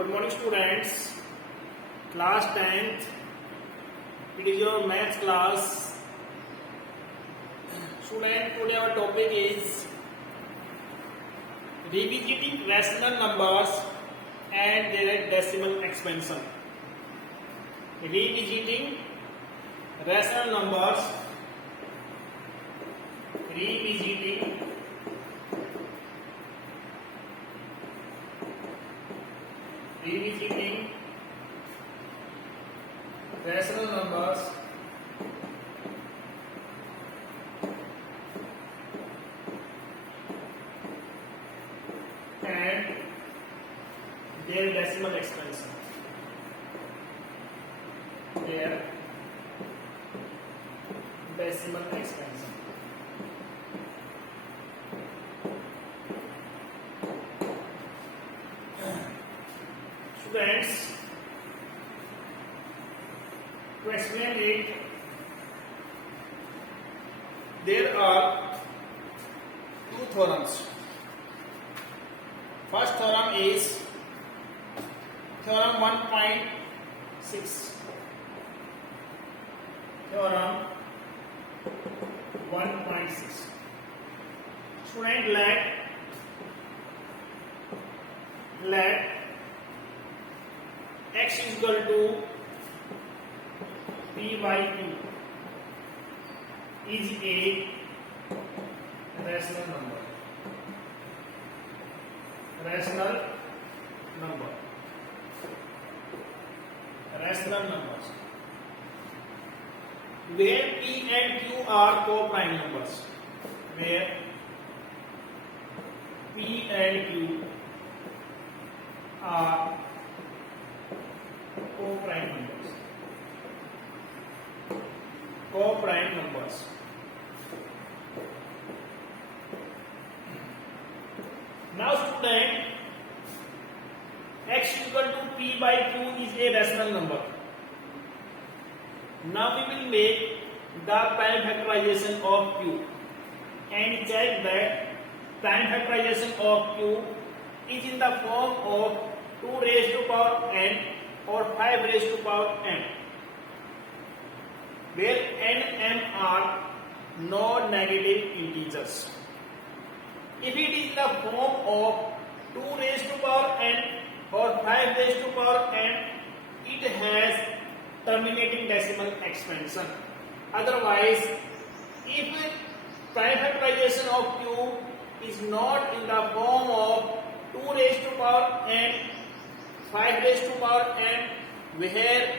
Good morning, students. Class 10th. It is your maths class. Student, today our topic is revisiting rational numbers and their decimal expansion. Revisiting rational numbers. Revisiting rational numbers and their decimal expansion. Their decimal expansion. Students, to explain it, there are two theorems. First theorem is theorem 1.6. Theorem 1.6. Student, let x is equal to p by q is a rational number. Rational numbers. Where p and q are co-prime numbers. Where p and q are co-prime numbers. Co-prime numbers. Now student, x equal to p by q is a rational number. Now we will make the prime factorization of q and check that prime factorization of q is in the form of 2 raised to power n or 5 raised to power n, where n m are non-negative integers. If it is the form of 2 raised to power n or 5 raised to power n, it has terminating decimal expansion. Otherwise, if prime factorization of q is not in the form of 2 raised to power n, 5 raised to power n, where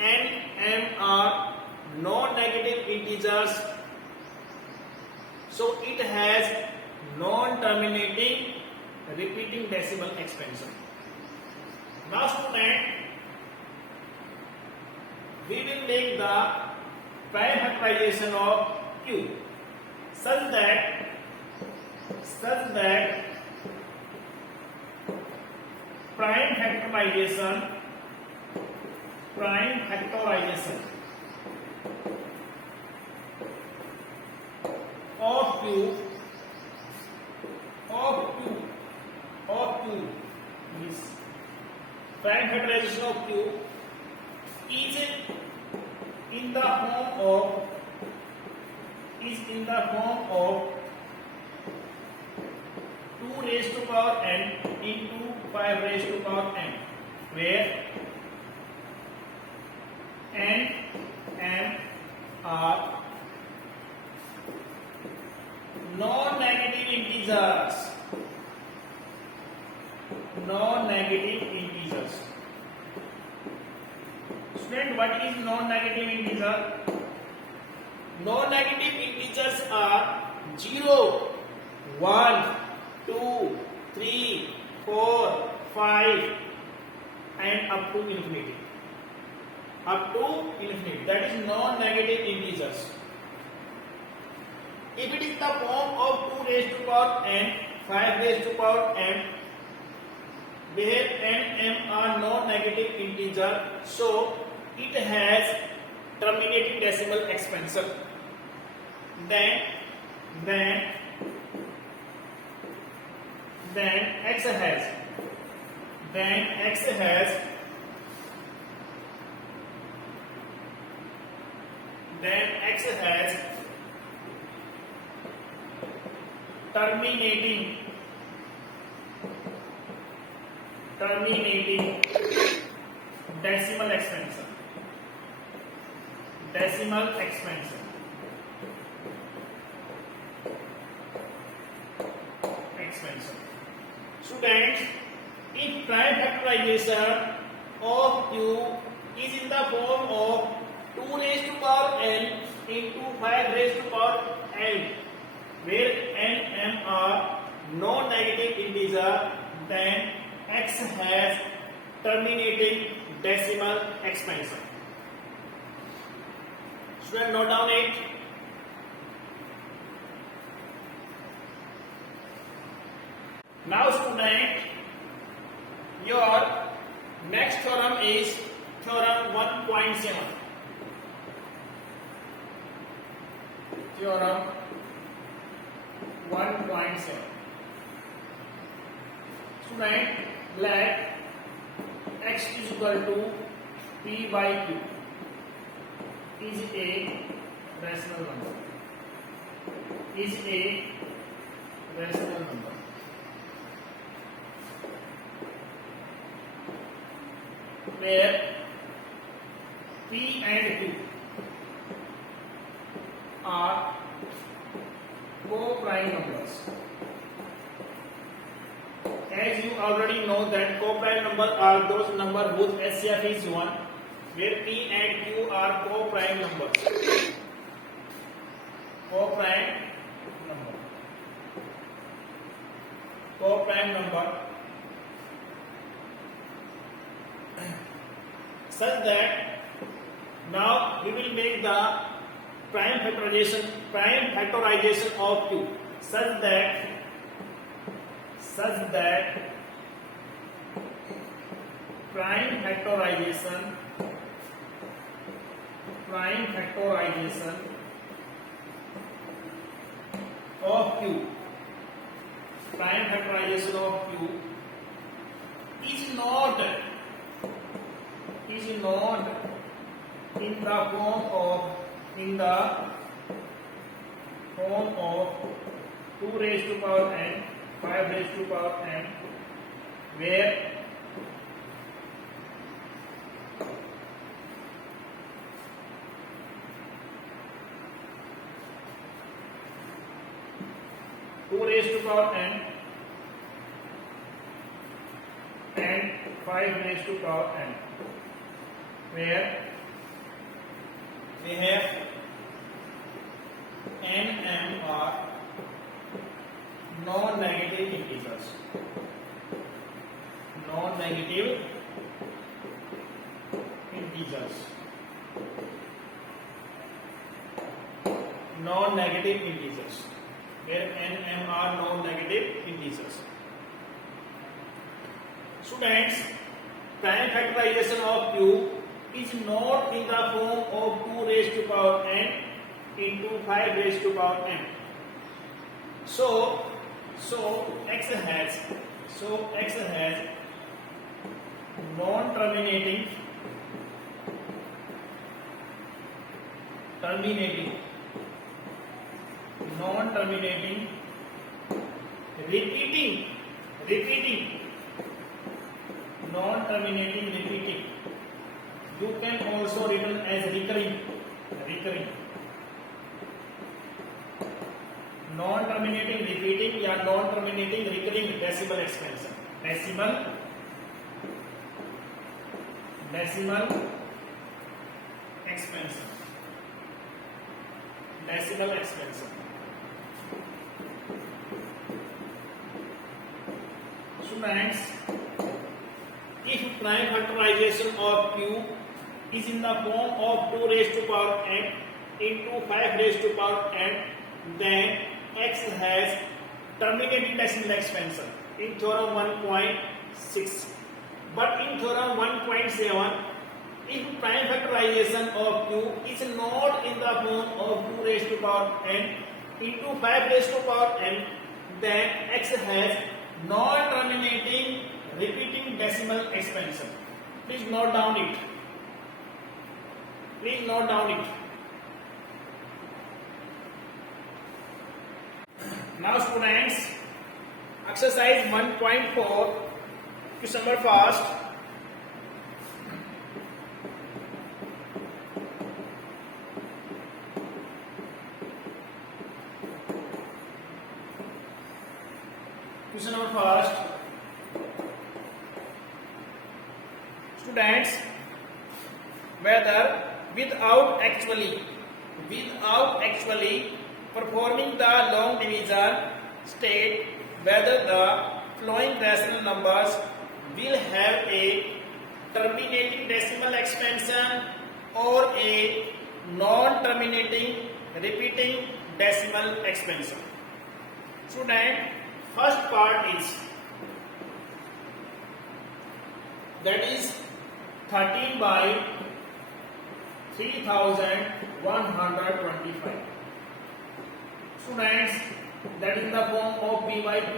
n m are non-negative integers, so it has non-terminating repeating decimal expansion. Now student, we will make the prime factorization of q such that prime factorization of q is prime factorization of q is in the form of 2 raised to power n into 5 raised to power n, where n m are non-negative integers. Student, what is non-negative integer? Non-negative integers are 0, 1, 2, 3, 4, 5 and up to infinity. That is non-negative integers. If it is the form of 2 raised to power n, 5 raised to power n, where n m are non-negative integer, so it has terminating decimal expansion. Then x has then x has terminating decimal expansion. Students, if prime factorization of q is in the form of 2 raised to power n into 5 raised to power n, where n and m are non-negative integer, then x has terminating decimal expansion. Student, note down it. Now student, your next theorem is theorem 1.7. Theorem 1.7. Student, let x is equal to p by q is a rational number. Where p and q are co-prime numbers. As you already know that co-prime numbers are those numbers whose HCF is 1, where p and q are co-prime numbers. Co-prime number such that now we will make the prime factorization of q such that prime factorization of q is not in the form of 2 raised to power n, 5 raised to power n, where raised to power n and 5 raised to power n, where we have n m are non-negative integers. Where n m are non-negative integers. Students, prime factorization of q is not in the form of 2 raised to power n into 5 raised to power n. So x has non-terminating repeating you can also written as recurring non-terminating repeating या non-terminating recurring decimal expansion. Students, if prime factorization of q is in the form of 2 raised to power n into 5 raised to power n, then x has terminating decimal expansion in theorem 1.6. But in theorem 1.7, if prime factorization of q is not in the form of 2 raised to power n into 5 raised to power n, then x has non-terminating repeating decimal expansion. Please note down it. Please note down it. Now students, exercise 1.4, question number first. Question number first. Students, whether without actually performing the long division, state whether the following rational numbers will have a terminating decimal expansion or a non-terminating repeating decimal expansion. Student, first part is, that is 13 by 3125. Students, that is in the form of P by Q.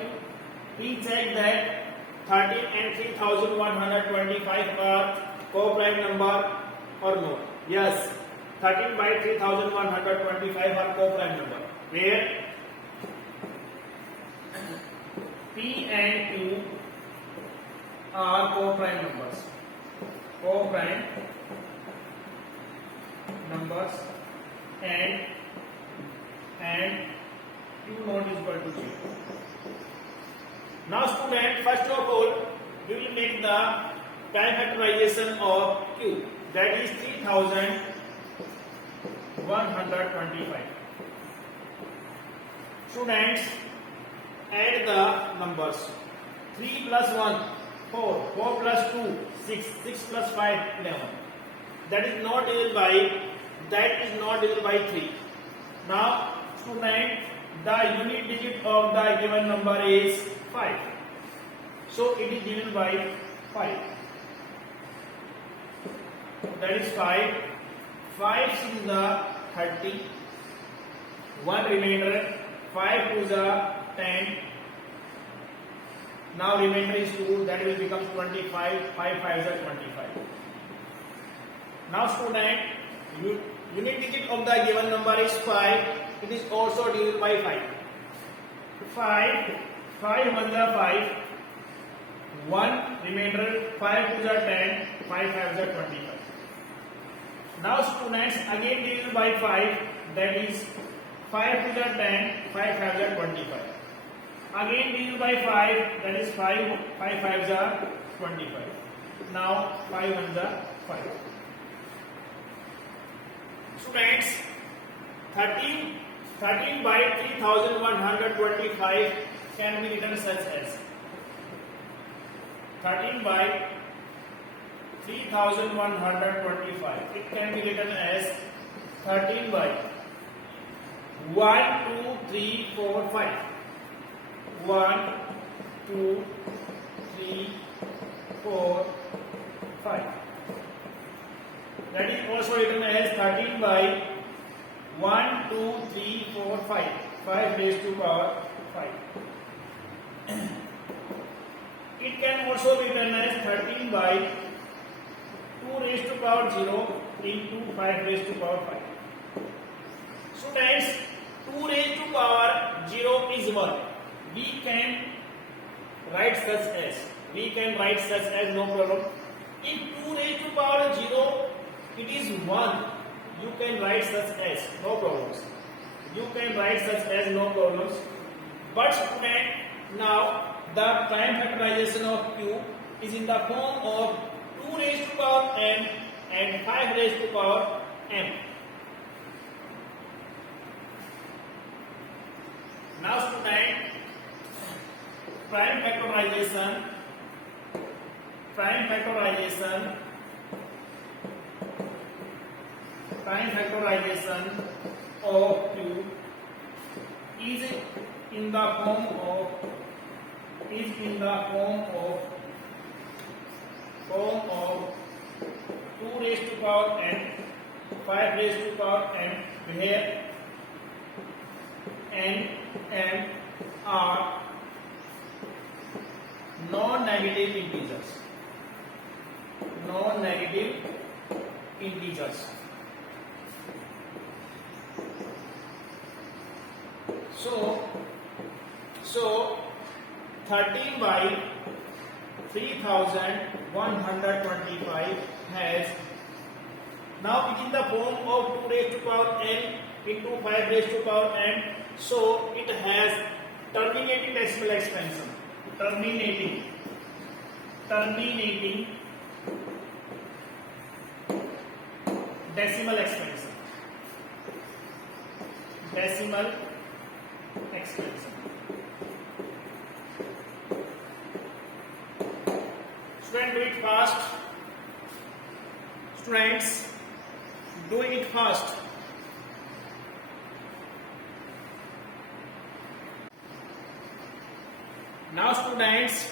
Please check that 13 and 3125 are co-prime number or no. Yes, 13 by 3125 are co-prime number, where P and Q are co-prime numbers. Co-prime numbers and Q not is equal to 0. Now student, first of all, we will make the time factorization of Q, that is 3125. Students, add the numbers. 3 plus 1, 4, 4 plus 2, 6, 6 plus 5, 11. That is not divisible by 3. Now student, the unit digit of the given number is 5. So it is divided by 5. That is 5. 5 is the 30. 1 remainder. 5 to the 10. Now remainder is 2. That will become 25. 5 5 is 25. Now student, unit digit of the given number is 5. It is also divided by 5. 5 1 is 5. 1 remainder. 5 to the 10. 5 5 is 25. Now students, again divided by 5. That is 5 to the 10. 5 5 is 25. Again divided by 5. That is 5 5 5 is 25. Now 5 1 is 5. Students, 13 by 3125 can be written such as 13 by 3125. It can be written as 13 by 1 2 3 4 5. 1 2 3 4 5. That is also written as 13 by 1 2 3 4 5. 5 raised to power 5. It can also be written as 13 by 2 raised to power 0 into 5 raised to power 5. Students, 2 raised to power 0 is 1. We can write such as no problem. If 2 raised to power 0 it is 1, you can write such as no problems. But student, now the prime factorization of Q is in the form of 2 raised to power n and 5 raised to power m. Now student, prime factorization of Q is in the form of 2 raised to power n, 5 raised to power n, where n, m are non non-negative integers. Non-negative integers. So 13 by 3125 has, now it is the form of 2 raised to power n into 5 raised to power n, so it has terminating decimal expansion. Terminating decimal expansion. Decimal expansion. Students, do it fast. Students, doing it fast. Now students,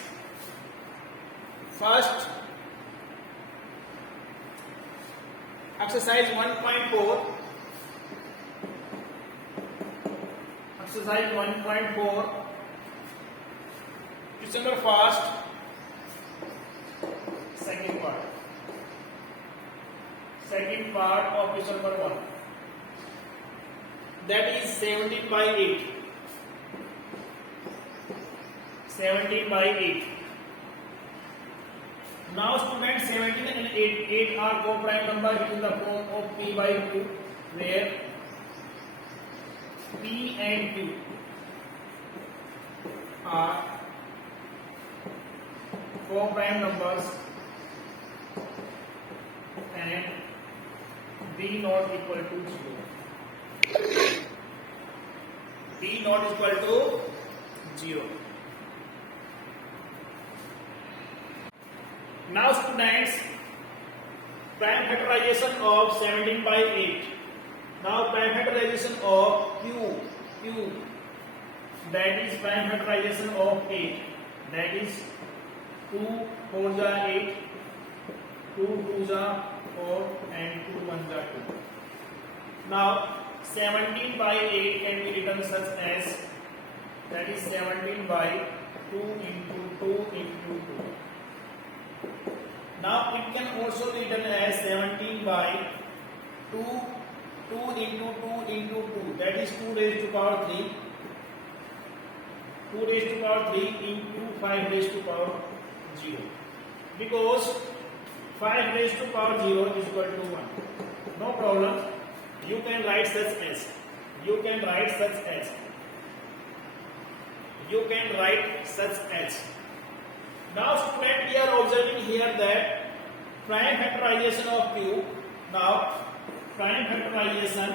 first exercise 1.4. Exercise 1.4. Question number first. Second part of question number 1. That is 17 by 8. 17 by 8. Now students, 17 and 8 are co-prime number in the form of P by Q, where P and Q are co-prime numbers and B not equal to 0. B not equal to 0. Now students, prime factorization of 17 by 8. Now prime factorization of Q, that is prime factorization of 8, that is 2 4 ja 8, 2 2 ja 4 and 2 1 ja 2. Now 17 by 8 can be written such as, that is 17 by 2 into 2 into 2. Now it can also be written as 17 by 2 into 2 into 2, that is 2 raised to power 3. 2 raised to power 3 into 5 raised to power 0. Because 5 raised to power 0 is equal to 1. No problem. You can write such as. Now student, we are observing here that prime factorization of Q. Now prime factorization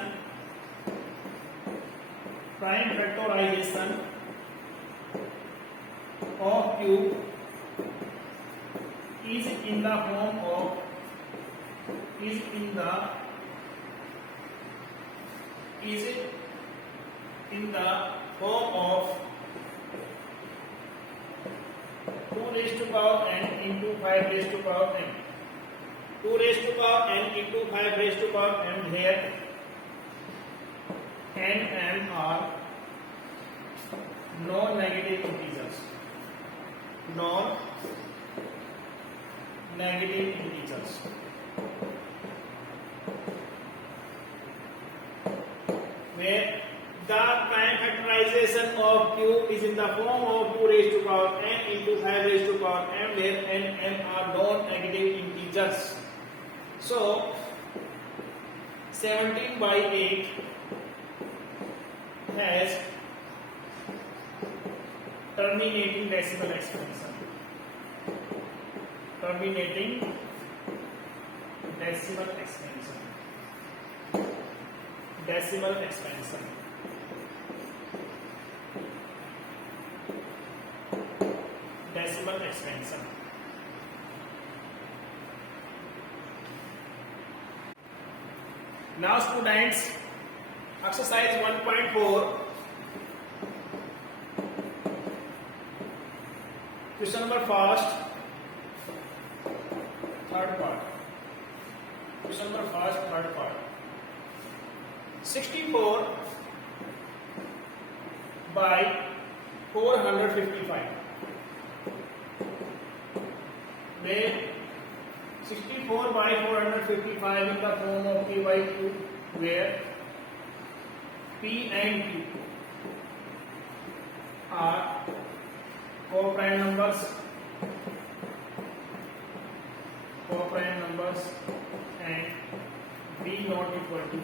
of Q is in the form of 2 raised to power n into 5 raised to power n. 2 raised to power n into 5 raised to power n. Here n m are non-negative integers. Non-negative integers. Where the prime factorization of Q is in the form of 2 raised to power n into 5 raised to power m, where n m are non-negative integers. So 17 by 8 has terminating decimal expansion. Terminating decimal expansion. Decimal expansion. Decimal expansion. Now students, exercise 1.4. Question number first, third part. Question number first, third part. 64 by 455. where 64 by 455 in the form of P by Q, where P and Q are co-prime numbers, and B not equal to 0.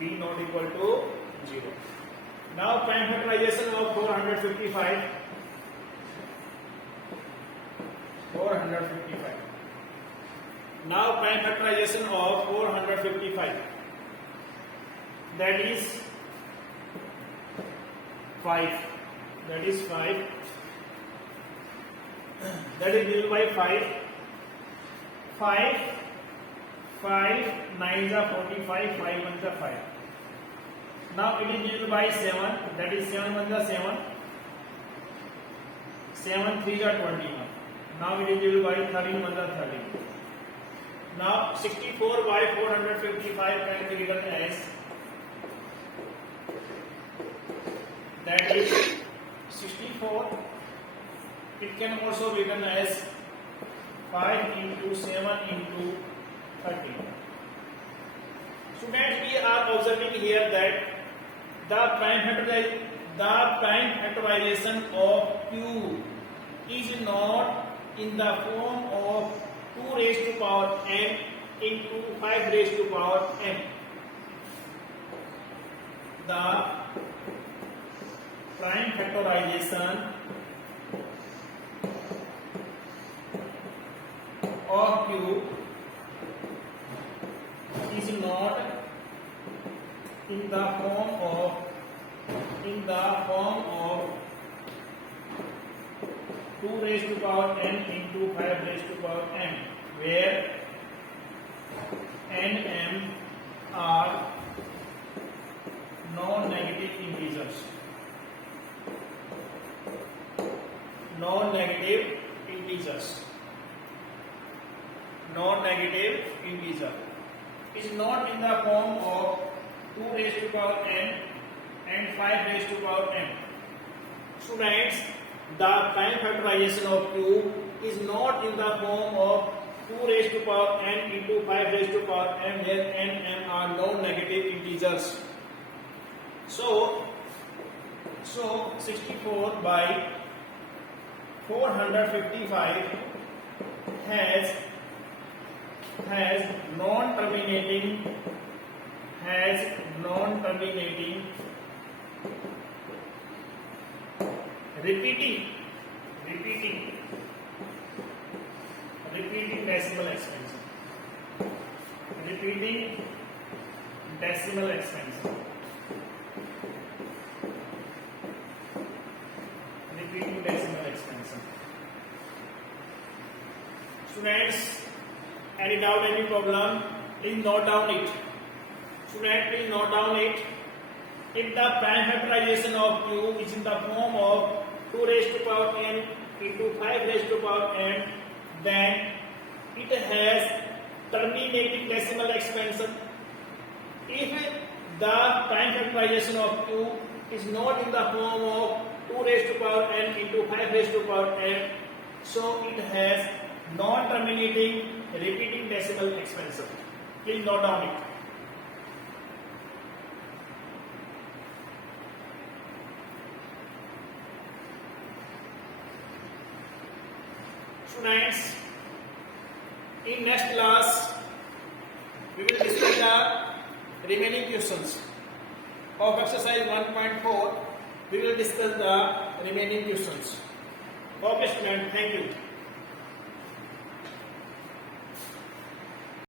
B not equal to 0. Now prime factorization of 455. Now prime factorization of 455. That is 5. That is 5. That is divided by 5. 5 9s are 45, 5 1s are 5. Now it is divided by 7. That is 7 1s are 7. 7 3s are 21. Now it is divided by 13 1s are 13. Now 64 by 455 can be written as, that is 64. It can also be written as 5 into 7 into 13. Students, we are observing here that the prime factorization of Q is not in the form of 2 raised to power n into 5 raised to power n. The prime factorization of Q is not in the form of 2 raised to power n into 5 raised to power n, where n m are non-negative integers. Non-negative integer is not in the form of 2 raised to power n and 5 raised to power n. Students, the prime factorization of Q is not in the form of 2 raised to power n into 5 raised to power n, where n m are non-negative integers. So 64 by 455 has non-terminating repeating decimal expansion. Students, any doubt, any problem, please note down it. Students, please note down it. If the prime factorization of Q is in the form of 2 raised to power n into 5 raised to power n, then it has terminating decimal expansion. If the prime factorization of Q is not in the form of 2 raised to power n into 5 raised to power n, so it has non-terminating repeating decimal expansion. Please note down it. Students, in next class we will discuss the remaining questions of exercise 1.4. We will discuss the remaining questions. Okay, students, thank you.